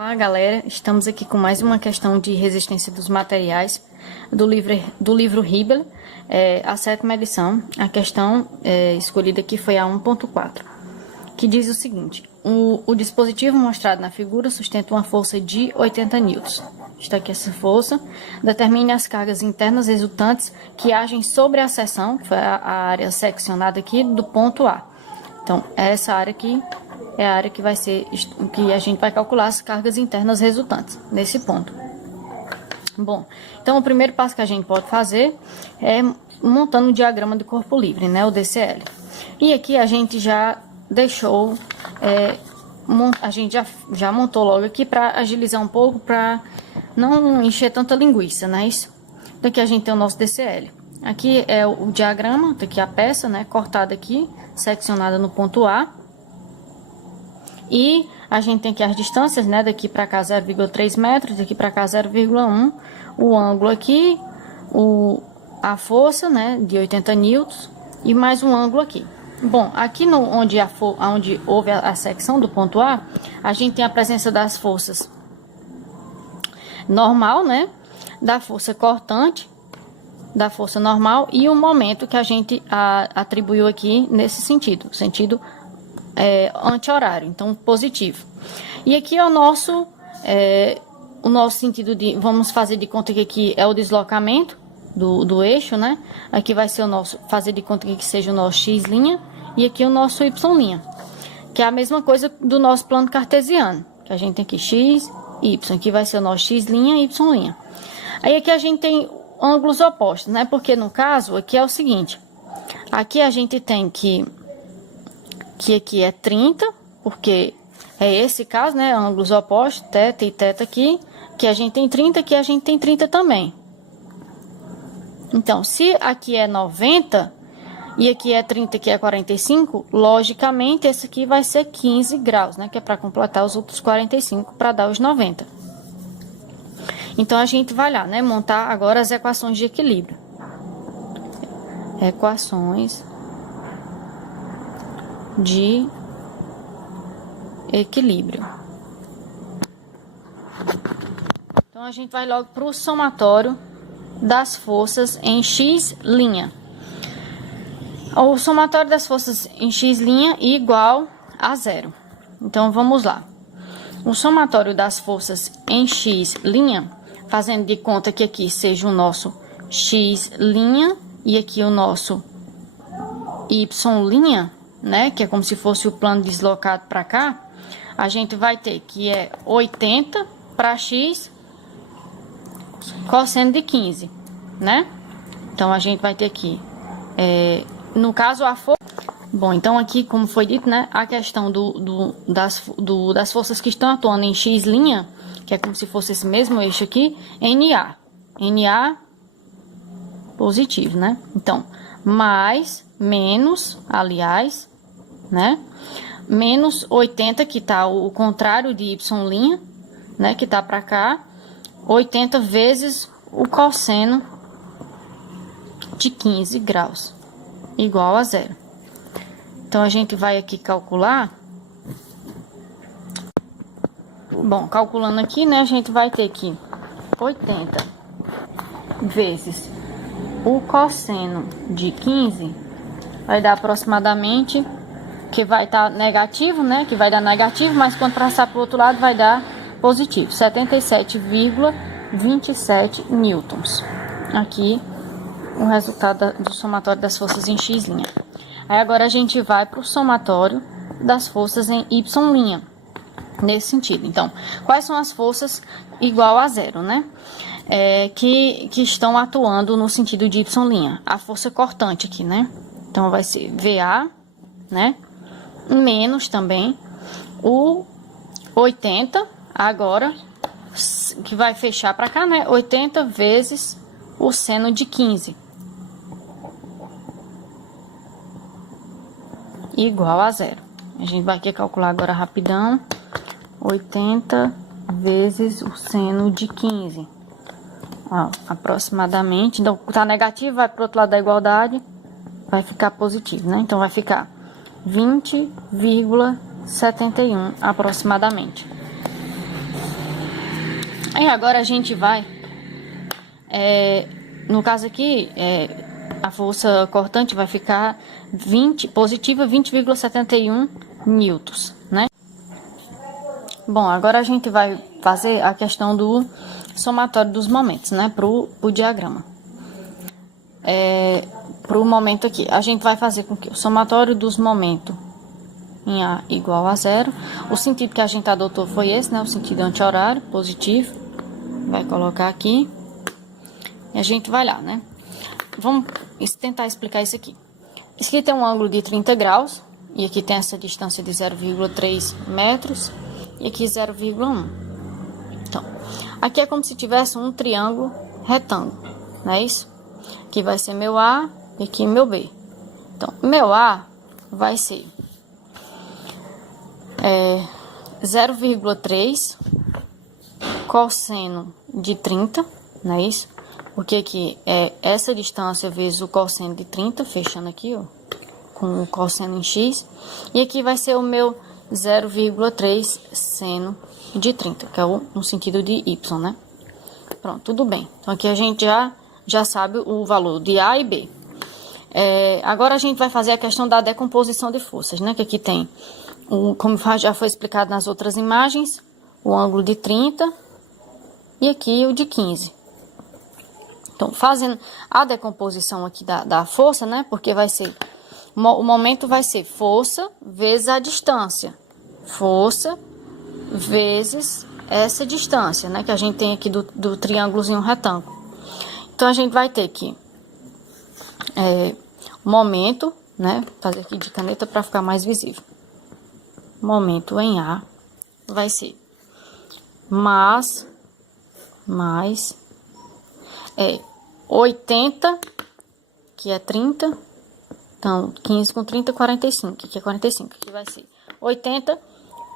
Olá galera, estamos aqui com mais uma questão de resistência dos materiais do livro Hibbeler, a 7ª edição. A questão escolhida aqui foi a 1.4, que diz o seguinte: o dispositivo mostrado na figura sustenta uma força de 80 newtons. Está aqui essa força. Determine as cargas internas resultantes que agem sobre a seção, que foi a área seccionada aqui do ponto A. Então, essa área aqui é a área que vai ser, que a gente vai calcular as cargas internas resultantes nesse ponto. Bom, então o primeiro passo que a gente pode fazer é montando um diagrama de corpo livre, né, o DCL. E aqui a gente já deixou, a gente já montou logo aqui para agilizar um pouco, para não encher tanta linguiça, né, isso. Daqui a gente tem o nosso DCL. Aqui é o diagrama, tá aqui a peça, né, cortada aqui, seccionada no ponto A. E a gente tem aqui as distâncias, né, daqui para cá 0,3 metros, daqui para cá 0,1, o ângulo aqui, a força, né, de 80 newtons e mais um ângulo aqui. Bom, aqui onde houve a secção do ponto A, a gente tem a presença das forças normal, né, da força cortante, da força normal e o momento que a gente atribuiu aqui nesse sentido anti-horário, então positivo. E aqui é o nosso sentido de, vamos fazer de conta que aqui é o deslocamento do eixo, né? Aqui vai ser o nosso, fazer de conta que seja o nosso x' e aqui o nosso y', que é a mesma coisa do nosso plano cartesiano, que a gente tem aqui x, y, aqui vai ser o nosso x', y'. Aí aqui a gente tem ângulos opostos, né? Porque no caso aqui é o seguinte, aqui a gente tem que aqui é 30, porque é esse caso, né, ângulos opostos, θ e θ aqui, que a gente tem 30, aqui a gente tem 30 também. Então, se aqui é 90 e aqui é 30, aqui é 45, logicamente esse aqui vai ser 15 graus, né, que é para completar os outros 45 para dar os 90. Então, a gente vai lá, né, montar agora as equações de equilíbrio. Equações de equilíbrio. Então, a gente vai logo para o somatório das forças em x'. O somatório das forças em x' igual a 0. Então, vamos lá. O somatório das forças em x', fazendo de conta que aqui seja o nosso x' e aqui o nosso y', né, que é como se fosse o plano deslocado para cá, a gente vai ter que é 80 para x cosseno de 15, né? Então, a gente vai ter aqui, no caso, a força... Bom, então aqui, como foi dito, né, a questão das forças que estão atuando em x', que é como se fosse esse mesmo eixo aqui, NA positivo, né? Então, menos, aliás, né? Menos 80, que tá o contrário de y', né? Que tá para cá. 80 vezes o cosseno de 15 graus, igual a 0. Então, a gente vai aqui calcular. Bom, calculando aqui, né? A gente vai ter que 80 vezes o cosseno de 15 vai dar aproximadamente, que vai estar negativo, né? Que vai dar negativo, mas quando passar para o outro lado vai dar positivo. 77,27 newtons. Aqui o resultado do somatório das forças em x'. Aí agora a gente vai para o somatório das forças em y'. Nesse sentido. Então, quais são as forças igual a 0, né? Que estão atuando no sentido de y'. A força cortante aqui, né? Então, vai ser VA, né? Menos também o 80, agora, que vai fechar para cá, né? 80 vezes o seno de 15. Igual a 0. A gente vai aqui calcular agora rapidão. 80 vezes o seno de 15. Ó, aproximadamente. Então, tá negativo, vai pro outro lado da igualdade, vai ficar positivo, né? Então, vai ficar 20,71 aproximadamente. Aí agora a gente vai, no caso aqui, a força cortante vai ficar positiva 20,71 newtons, né? Bom, agora a gente vai fazer a questão do somatório dos momentos, né, pro diagrama. Pro momento aqui, a gente vai fazer com que o somatório dos momentos em A igual a zero. O sentido que a gente adotou foi esse, né, o sentido anti-horário, positivo. Vai colocar aqui. E a gente vai lá, né. Vamos tentar explicar isso aqui. Isso aqui tem um ângulo de 30 graus. E aqui tem essa distância de 0,3 metros. E aqui 0,1. Então, aqui é como se tivesse um triângulo retângulo, não é isso? Aqui vai ser meu A e aqui meu B. Então, meu A vai ser 0,3 cosseno de 30, não é isso? Porque aqui é essa distância vezes o cosseno de 30, fechando aqui, ó, com o cosseno em x. E aqui vai ser o meu 0,3 seno de 30, que é no sentido de y, né? Pronto, tudo bem. Então, aqui a gente já sabe o valor de A e B. Agora a gente vai fazer a questão da decomposição de forças, né? Que aqui tem, como já foi explicado nas outras imagens, o ângulo de 30 e aqui o de 15. Então, fazendo a decomposição aqui da força, né? Porque vai ser, o momento vai ser força vezes a distância. Força vezes essa distância, né? Que a gente tem aqui do triângulozinho retângulo. Então, a gente vai ter que momento, né? Vou fazer aqui de caneta para ficar mais visível. Momento em A vai ser mais 80, que é 30. Então, 15 com 30, 45. Aqui é 45. Aqui vai ser 80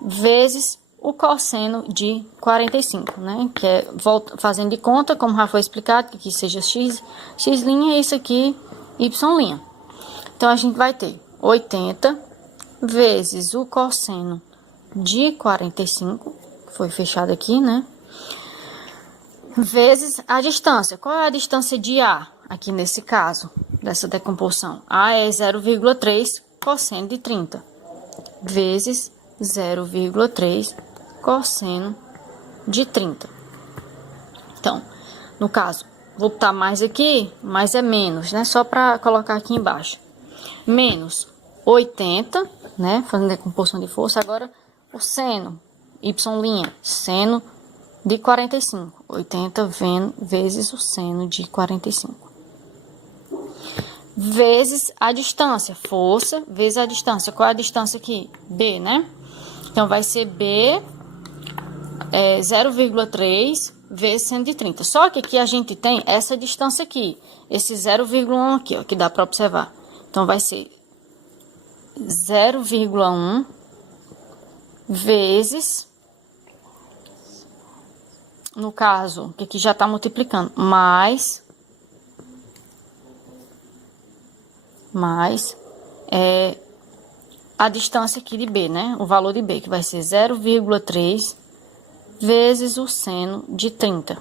vezes o cosseno de 45, né? Que é, fazendo de conta, como já foi explicado, que aqui seja x' e isso aqui y'. Então, a gente vai ter 80 vezes o cosseno de 45, que foi fechado aqui, né? Vezes a distância. Qual é a distância de A, aqui nesse caso, dessa decomposição? A é 0,3 cosseno de 30, vezes 0,3 cosseno de 30. Então, no caso, vou botar mais aqui, mas é menos, né? Só para colocar aqui embaixo. Menos 80, né? Fazendo decomposição de força. Agora, o seno, y', seno de 45. 80 vezes o seno de 45. Vezes a distância. Força vezes a distância. Qual é a distância aqui? B, né? Então, vai ser B 0,3 vezes seno de 30. Só que aqui a gente tem essa distância aqui. Esse 0,1 aqui, ó, que dá para observar. Então, vai ser 0,1 vezes, no caso, que aqui já está multiplicando, mais a distância aqui de B, né? O valor de B, que vai ser 0,3 vezes o seno de 30.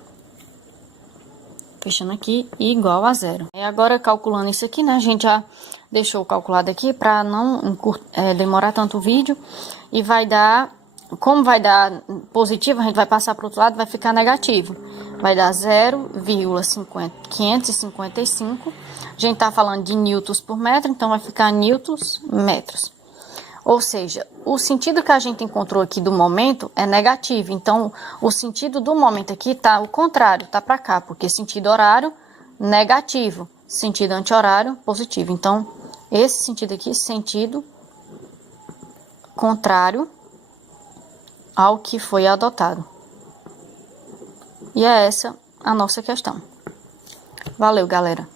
Fechando aqui, igual a zero. E agora, calculando isso aqui, né? A gente já deixou calculado aqui para não demorar tanto o vídeo. E vai dar, como vai dar positivo, a gente vai passar para o outro lado, vai ficar negativo. Vai dar 0,555. A gente tá falando de newtons por metro, então vai ficar newtons metros. Ou seja, o sentido que a gente encontrou aqui do momento é negativo. Então, o sentido do momento aqui tá o contrário, tá para cá, porque sentido horário, negativo. Sentido anti-horário, positivo. Então, esse sentido aqui, sentido contrário ao que foi adotado. E é essa a nossa questão. Valeu, galera!